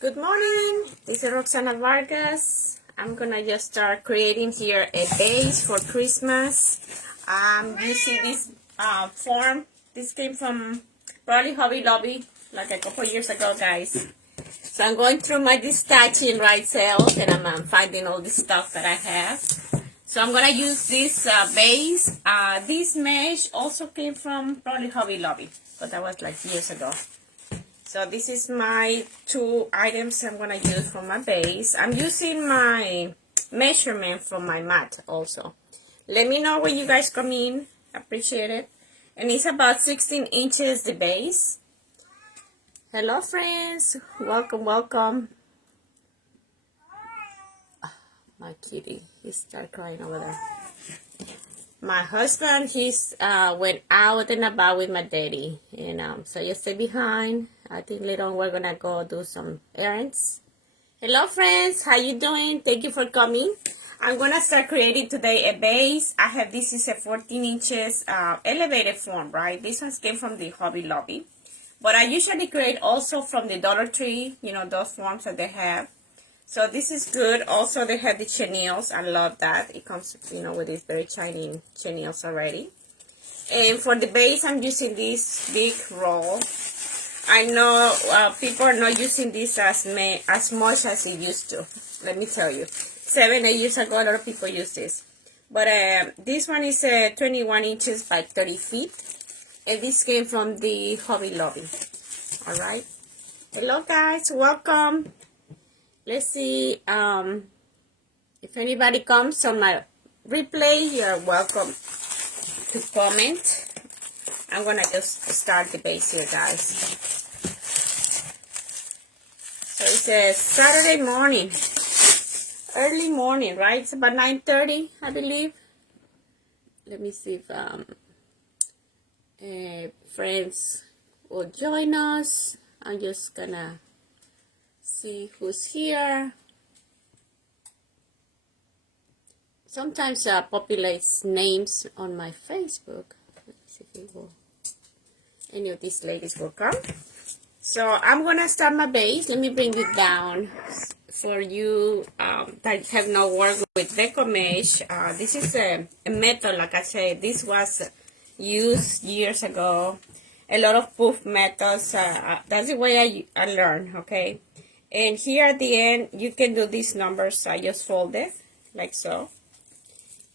Good morning, this is Roxana Vargas. I'm gonna just start creating here a base for Christmas. You see this form. This came from probably Hobby Lobby like a couple years ago, guys. So I'm going through my detaching right sales and I'm finding all the stuff that I have. So I'm gonna use this base. This mesh also came from probably Hobby Lobby, but that was like years ago. So this is my two items I'm going to use for my base. I'm using my measurement from my mat also. Let me know when you guys come in. Appreciate it. And it's about 16 inches the base. Hello friends. Welcome, welcome. My kitty, he started crying over there. My husband, he's went out and about with my daddy. And so you stay behind. I think later on we're gonna go do some errands. Hello friends, how you doing? Thank you for coming. I'm gonna start creating today a base. I have, this is a 14 inches elevated form, right? This one came from the Hobby Lobby. But I usually create also from the Dollar Tree, you know, those forms that they have. So this is good. Also, they have the chenilles. I love that. It comes, you know, with these very shiny chenilles already. And for the base, I'm using this big roll. I know people are not using this as much as it used to. Let me tell you. 7-8 years ago, a lot of people use this. But this one is 21 inches by 30 feet. And this came from the Hobby Lobby. Alright. Hello, guys. Welcome. Let's see if anybody comes on my replay. You're welcome to comment. I'm gonna just start the base here, guys. So it's a Saturday morning, early morning, right? It's about 9:30, I believe. Let me see if friends will join us. I'm just gonna see who's here. Sometimes populates names on my Facebook. Let me see if any of these ladies will come. So I'm gonna start my base. Let me bring it down for you that have not worked with Deco mesh. This is a method, like I said. This was used years ago. A lot of Poof methods. That's the way I learned. Okay. And here at the end, you can do these numbers. I just fold it like so.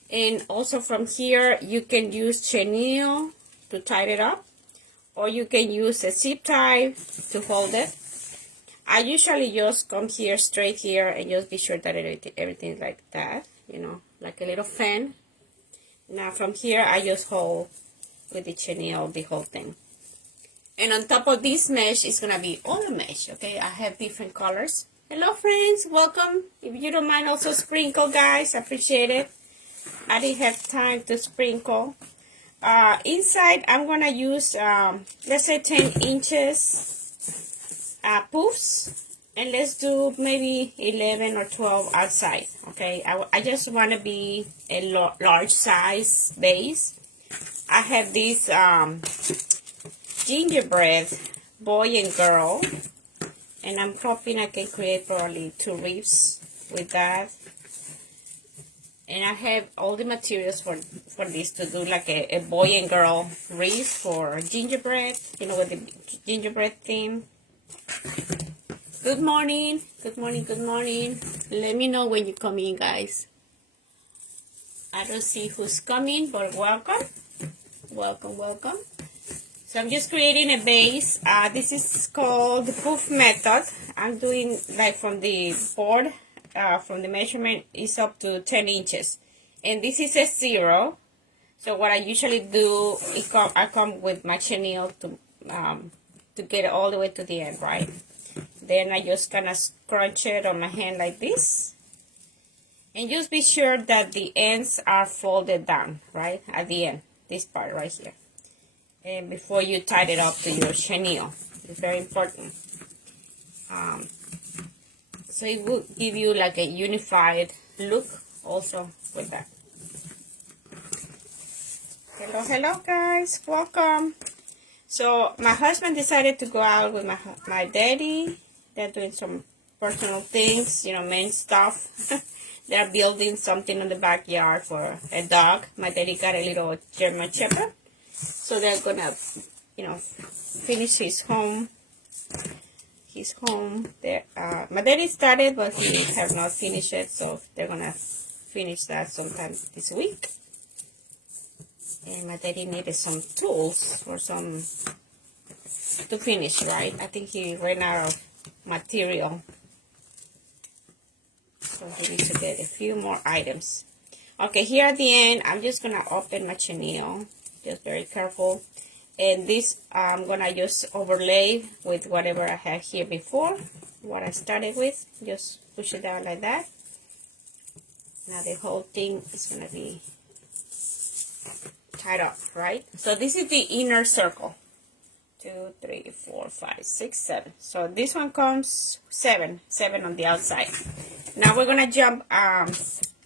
And also from here, you can use chenille to tie it up. Or you can use a zip tie to hold it. I usually just come here, straight here, and just be sure that everything is like that. You know, like a little fan. Now from here, I just hold with the chenille the whole thing. And on top of this mesh, it's going to be all the mesh, okay? I have different colors. Hello, friends. Welcome. If you don't mind, also sprinkle, guys. I appreciate it. I didn't have time to sprinkle. Inside, I'm going to use, let's say 10 inches poofs. And let's do maybe 11 or 12 outside, okay? I just want to be a large size base. I have this gingerbread boy and girl, and I'm hoping I can create probably 2 wreaths with that. And I have all the materials for this to do like a boy and girl wreath for gingerbread, you know, with the gingerbread theme. Good morning, good morning, good morning. Let me know when you come in, guys. I don't see who's coming, but welcome, welcome, welcome. So I'm just creating a base. This is called the Poof method. I'm doing like from the board, from the measurement is up to 10 inches. And this is a 0. So what I usually do, I come with my chenille to get it all the way to the end, right? Then I just kind of scrunch it on my hand like this. And just be sure that the ends are folded down, right? At the end, this part right here. And before you tie it up to your chenille, it's very important. So it will give you like a unified look also with that. Hello, hello guys, welcome. So my husband decided to go out with my daddy. They're doing some personal things, you know, main stuff. They're building something in the backyard for a dog. My daddy got a little German Shepherd. So they're gonna, you know, finish his home. There. My daddy started, but he have not finished it. So they're gonna finish that sometime this week. And my daddy needed some tools for some to finish, right? I think he ran out of material. So we need to get a few more items. Okay, here at the end, I'm just going to open my chenille. Just very careful. And this, I'm going to just overlay with whatever I had here before. What I started with. Just push it down like that. Now the whole thing is going to be tied up, right? So this is the inner circle. 2, 3, 4, 5, 6, 7. So this one comes 7 on the outside. Now we're gonna jump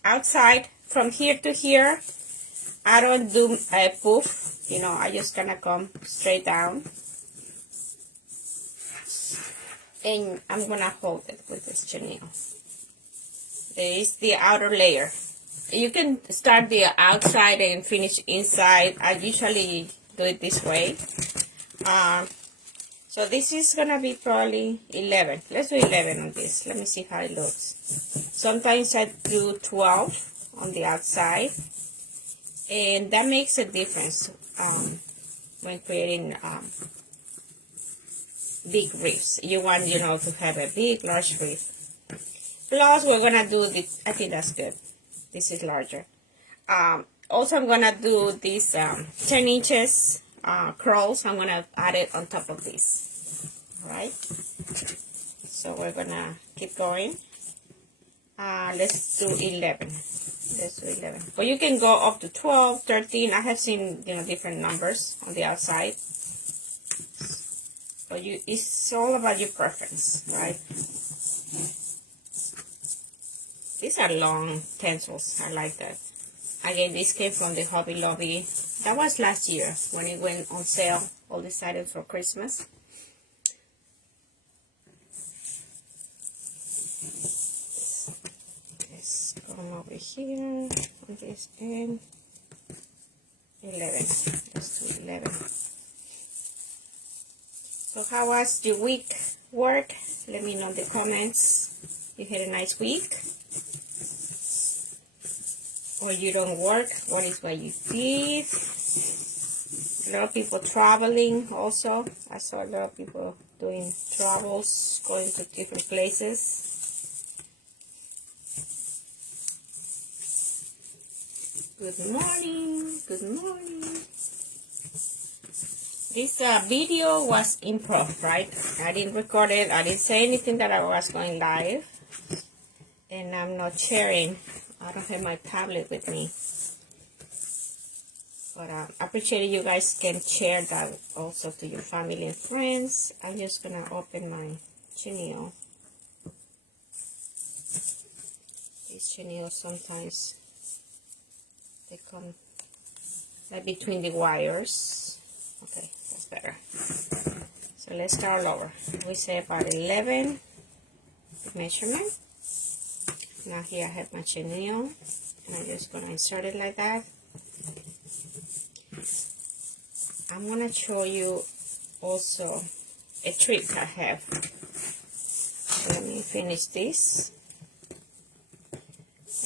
outside from here to here. I don't do a poof, you know, I just gonna come straight down, and I'm gonna hold it with this chenille. There is the outer layer. You can start the outside and finish inside. I usually do it this way. So this is gonna be probably 11. Let's do 11 on this. Let me see how it looks. Sometimes I do 12 on the outside, and that makes a difference when creating big wreaths. You want, you know, to have a big, large wreath. Plus, we're gonna do the. I think that's good. This is larger. Also, I'm gonna do these 10 inches. Curls. I'm gonna add it on top of this. Alright, so we're gonna keep going. Let's do 11. Let's do 11. But you can go up to 12, 13. I have seen, you know, different numbers on the outside. But it's all about your preference, right? These are long pencils. I like that. Again, this came from the Hobby Lobby. That was last year when it went on sale, all these items for Christmas. Let's go over here on this end. 11. Let's do 11. So how was your week work? Let me know in the comments. You had a nice week. Or you don't work, what is what you did. A lot of people traveling also. I saw a lot of people doing travels, going to different places. Good morning, good morning. This video was improv, right? I didn't record it, I didn't say anything that I was going live. And I'm not sharing. I don't have my tablet with me, but I appreciate you guys can share that also to your family and friends. I'm just gonna open my chenille. These chenilles sometimes they come like between the wires. Okay, that's better. So let's start all over. We say about 11 measurement. Now here I have my chenille, and I'm just going to insert it like that. I'm going to show you also a trick I have. So let me finish this.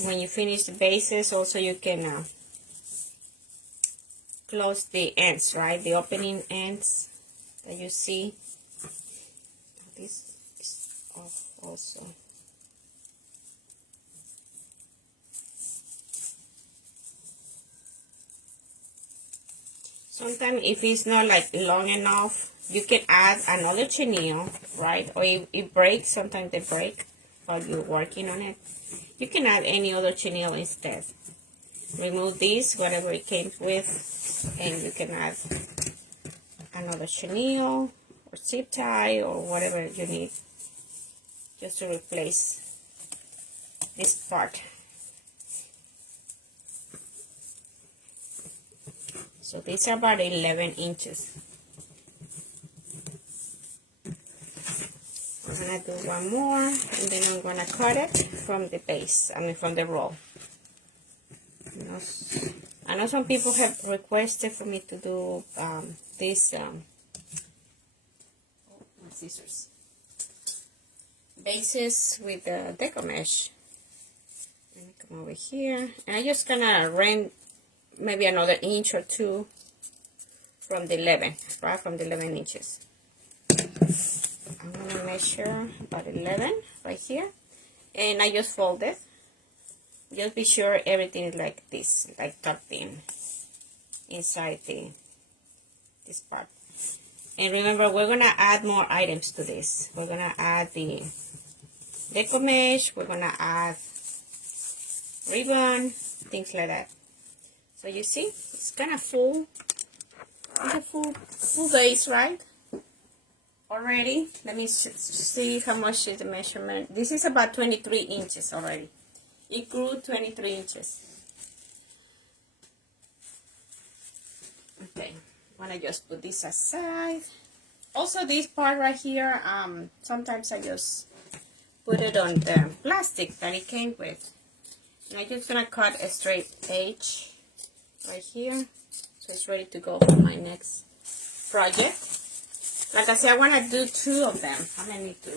When you finish the bases, also you can close the ends, right? The opening ends that you see. This is off also. Sometimes if it's not like long enough, you can add another chenille, right? Or if it breaks, sometimes they break while you're working on it. You can add any other chenille instead. Remove this, whatever it came with, and you can add another chenille or zip tie or whatever you need just to replace this part. So these are about 11 inches. I'm gonna do one more, and then I'm gonna cut it from the base, from the roll. You know, I know some people have requested for me to do this scissors bases with the Deco mesh. Let me come over here, and I'm just gonna rent maybe another inch or two from the 11, right from the 11 inches. I'm gonna measure about 11 right here, and I just fold it. Just be sure everything is like this, like tucked in inside this part. And remember, we're gonna add more items to this. We're gonna add the Deco mesh. We're gonna add ribbon, things like that. So you see, it's kind of full. It's a full base, right? Already. Let me see how much is the measurement. This is about 23 inches already. It grew 23 inches. Okay, I'm gonna just put this aside. Also, this part right here, sometimes I just put it on the plastic that it came with. And I'm just gonna cut a straight edge right here, so it's ready to go for my next project. Like I said, I want to do 2 of them. I'm gonna need to.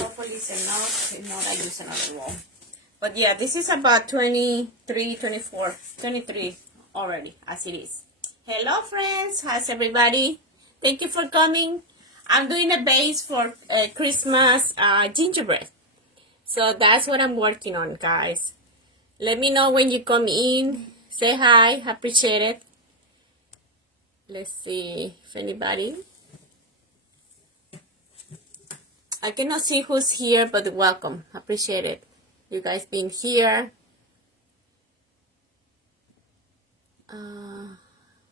Hopefully it's enough. If not, I use another roll. But yeah, this is about 23, 24, 23 already, as it is. Hello friends, how's everybody? Thank you for coming. I'm doing a base for Christmas gingerbread. So that's what I'm working on, guys. Let me know when you come in. Say hi, appreciate it. Let's see if anybody. I cannot see who's here, but welcome. Appreciate it. You guys being here.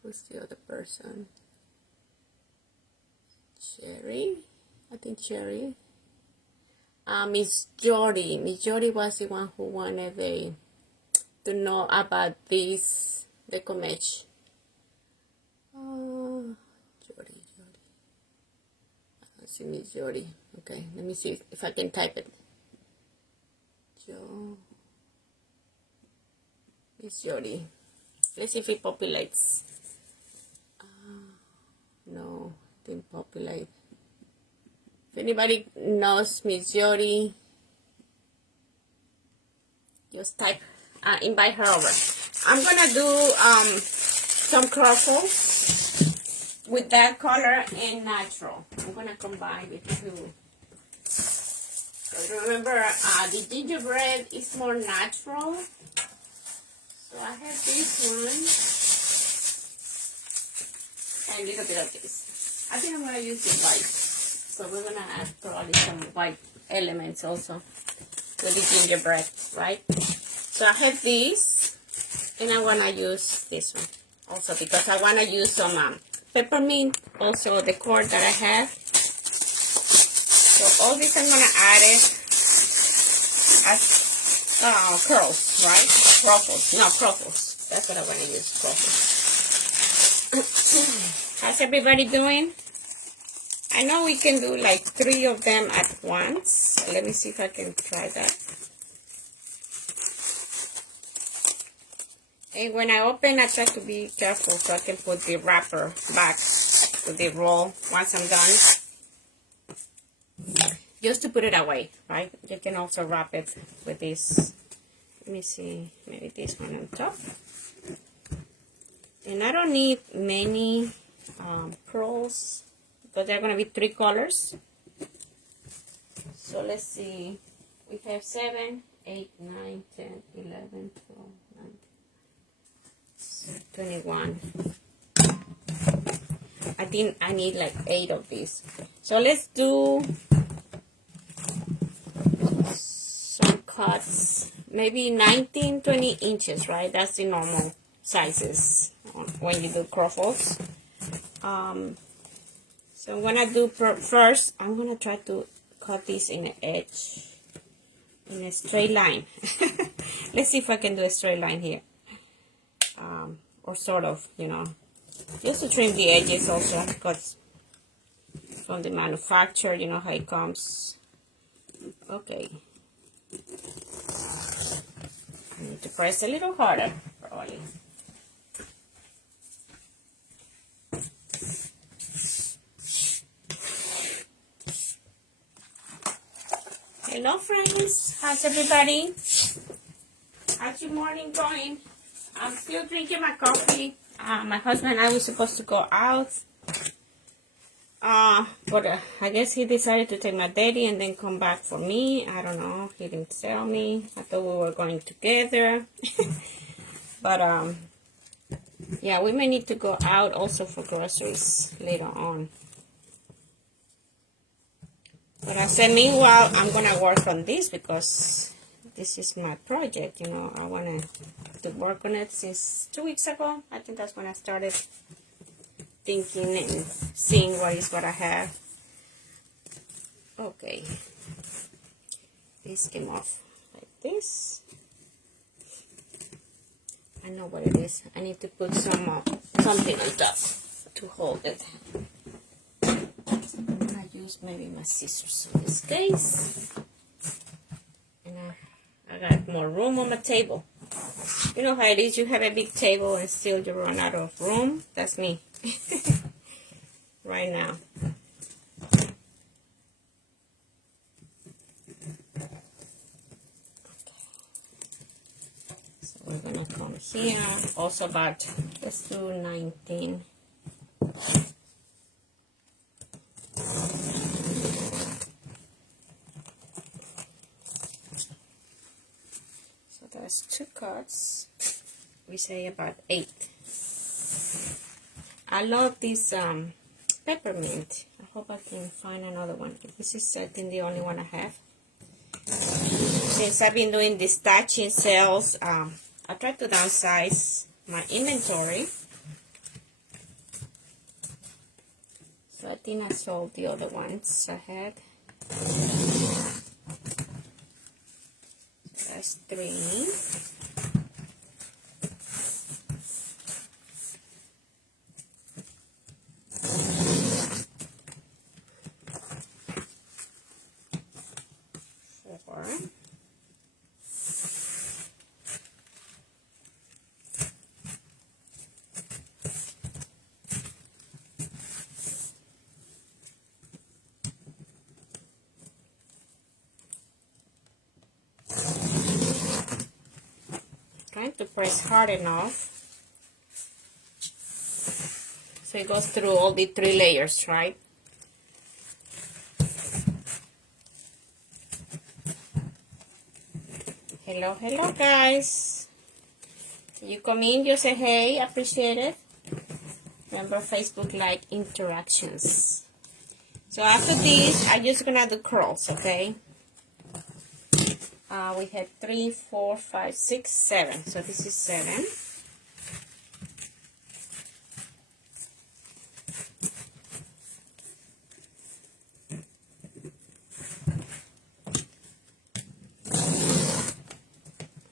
Who's the other person? Cherry. I think Cherry. Miss Jody. Miss Jody was the one who wanted to know about this Deco mesh. Jody. I don't see Miss Jody. Okay, let me see if I can type it. Miss Jody. Let's see if it populates. No, it didn't populate. If anybody knows Miss Jody, just type, invite her over. I'm gonna do some Cruffle with that color and natural. I'm gonna combine the 2. So remember, the gingerbread is more natural. So I have this one and a little bit of this. I think I'm gonna use the white. So we're gonna add probably some white elements also to the gingerbread, right? So I have this, and I wanna use this one also because I wanna use some peppermint, also the cord that I have. So all this I'm gonna add it as curls, right? Ruffles, no, Cruffles. That's what I want to use, Cruffles. How's everybody doing? I know we can do like 3 of them at once. Let me see if I can try that. And when I open, I try to be careful so I can put the wrapper back to the roll once I'm done. Just to put it away, right? You can also wrap it with this. Let me see, maybe this one on top. And I don't need many pearls because they're going to be 3 colors. So let's see. We have 7, 8, 9, 10, 11, 12, 19, 21. I think I need like 8 of these. So let's do some cuts. Maybe 19, 20 inches, right? That's the normal sizes when you do Cruffles. So I'm gonna do first, I'm gonna try to cut this in the edge, in a straight line. Let's see if I can do a straight line here. Or sort of, you know, just to trim the edges also, because from the manufacturer. You know how it comes. Okay. I need to press a little harder, probably. Hello, friends. How's everybody? How's your morning going? I'm still drinking my coffee. My husband and I were supposed to go out. But I guess he decided to take my daddy and then come back for me. I don't know. He didn't tell me. I thought we were going together. But, yeah, we may need to go out also for groceries later on. But I said, meanwhile, I'm going to work on this because this is my project, you know. I want to work on it since 2 weeks ago. I think that's when I started thinking and seeing what I have. Okay. This came off like this. I know what it is. I need to put some something on top to hold it. I'm gonna use maybe my scissors in this case. And I got more room on my table. You know how it is, you have a big table and still you run out of room. That's me. Right now. So we're gonna come here. Also about, let's do 19. So that's 2 cards. We say about 8. I love this peppermint. I hope I can find another one. This is I think the only one I have. Since I've been doing these stashing sales, I tried to downsize my inventory. So I think I sold the other ones I had. So that's 3. Trying to press hard enough so it goes through all the 3 layers, right? Hello, hello guys. You come in, you say hey, appreciate it. Remember Facebook like interactions. So after this, I'm just gonna do curls, okay? We had 3, 4, 5, 6, 7. So this is 7.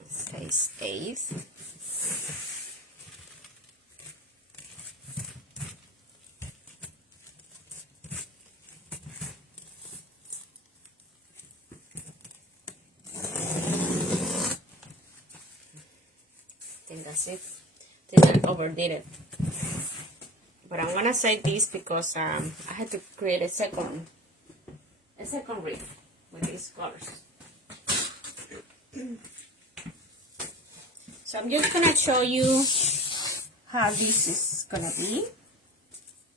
Size 8. That's it. Didn't overdid it. But I'm gonna say this because I had to create a second wreath with these colors. So I'm just gonna show you how this is gonna be.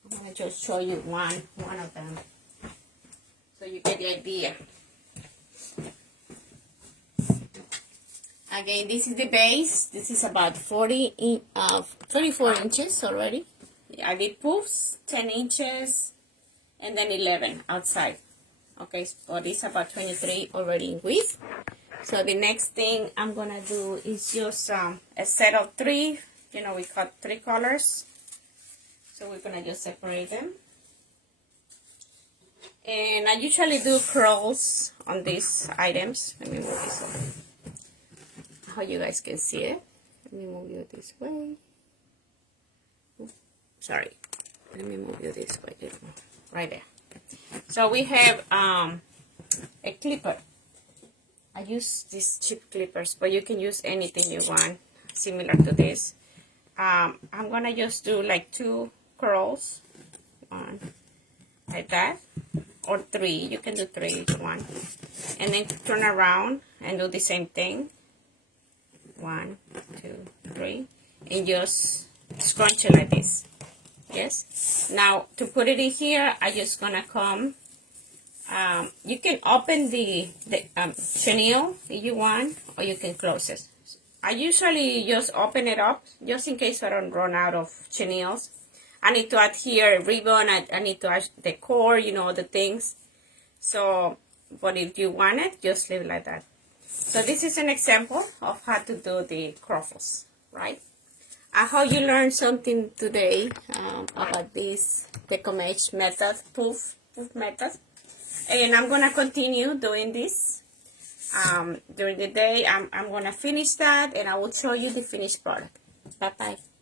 I'm gonna just show you one of them so you get the idea. Again, this is the base. This is about 34 inches already. I did poofs, 10 inches, and then 11 outside. Okay, so this is about 23 already in width. So the next thing I'm gonna do is just a set of 3. You know, we cut 3 colors. So we're gonna just separate them. And I usually do curls on these items. Let me move this over. How you guys can see it. Let me move you this way. Oops, sorry. Let me move you this way. Right there. So we have a clipper. I use these cheap clippers, but you can use anything you want similar to this. I'm gonna just do like 2 curls, one like that, or 3. You can do 3 if you want, and then turn around and do the same thing. 1, 2, 3, and just scrunch it like this. Yes. Now to put it in here, I just gonna come. You can open the chenille if you want, or you can close it. I usually just open it up, just in case I don't run out of chenilles. I need to add here a ribbon, I need to add the cord, you know, the things. So, but if you want it, just leave it like that. So this is an example of how to do the Cruffles, right? I hope you learned something today about this Deco method, Poof method. And I'm gonna continue doing this during the day. I'm gonna finish that, and I will show you the finished product. Bye bye.